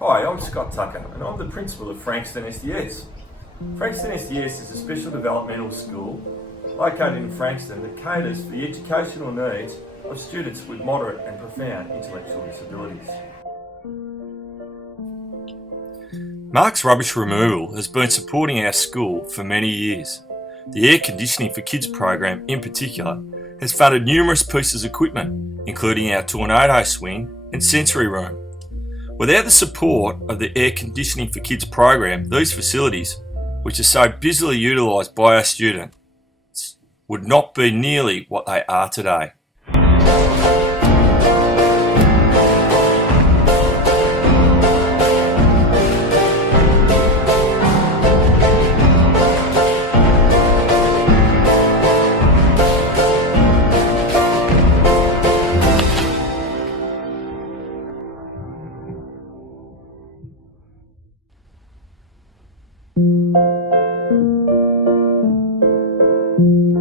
Hi, I'm Scott Tucker and I'm the principal of Frankston SDS. Frankston SDS is a special developmental school located in Frankston that caters for the educational needs of students with moderate and profound intellectual disabilities. Mark's Rubbish Removal has been supporting our school for many years. The Air Conditioning for Kids program in particular has funded numerous pieces of equipment, including our tornado swing and sensory room. Without the support of the Air Conditioning for Kids program, these facilities, which are so busily utilised by our students, would not be nearly what they are today. Thank you.